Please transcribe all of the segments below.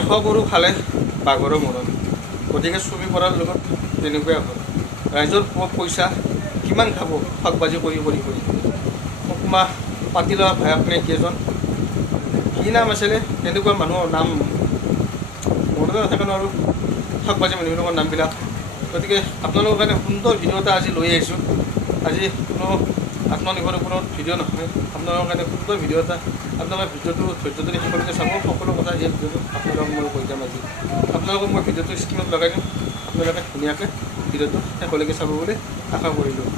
এশ গৰু খালে বাঘৰৰ মৰণ। গতিকে চুৰি কৰাৰ লগত তেনেকুৱাই হ'ল। ৰাইজৰ পইচা কিমান খাব ঠগবাজি কৰি কৰি কৰি। অকমা পাতি লোৱা ভায়েক নে কেইজন কি নাম আছিলে তেনেকুৱা মানুহৰ নাম মনতে নাথাকে আৰু ঠগবাজি মানুহবিলাকৰ নামবিলাক। গতিকে আপোনালোকৰ কাৰণে সুন্দৰ ভিডিঅ' এটা আজি লৈ আহিছোঁ। আজি কোনো আত্মনিৰ্ভৰ ওপৰত ভিডিঅ' নহয়, আপোনালোকৰ কাৰণে সুন্দৰ ভিডিঅ' এটা। আপোনালোকে ভিডিঅ'টো ধৈৰ্য ধৰি সকলোকে চাব, সকলো কথা এই ভিডিঅ'টো আপোনালোকক মই কৈ যাম আজি। আপোনালোকক মই ভিডিঅ'টো স্ক্ৰীণত লগাই দিম, আপোনালোকে ধুনীয়াকৈ ভিডিঅ'টো শেষলৈকে চাব বুলি আশা কৰিলোঁ।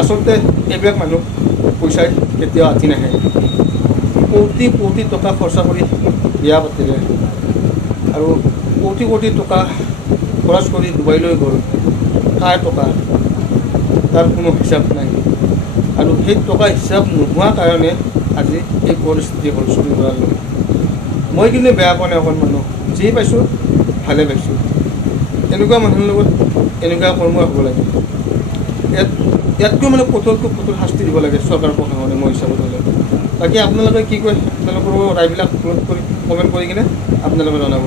আচলতে এইবিলাক মানুহ পইচাই কেতিয়াও আঁতি নাহে। কোটি টকা খৰচা কৰি বিয়া পাতিলে আৰু কোটি টকা খৰচ কৰি ডুবাইলৈ গ'ল। কাৰ টকা তাৰ কোনো হিচাপ নাই, আৰু সেই টকা হিচাপ নোহোৱাৰ কাৰণে আজি এই পৰিস্থিতি হ'ল চুৰি কৰাৰ লগত। মই কিন্তু বেয়া পোৱা নাই অকণ মানুহ, যি পাইছোঁ ভালে পাইছোঁ। এনেকুৱা মানুহৰ লগত এনেকুৱা কৰ্ম হ'ব লাগে। ইয়াতকৈ কঠোৰকৈ কঠোৰ শাস্তি দিব লাগে চৰকাৰ প্ৰশাসনে মই হিচাপত হ'লে। বাকী আপোনালোকে কি কয় আপোনালোকৰ ৰায়বিলাক কমেণ্ট কৰি কিনে আপোনালোকে জনাব।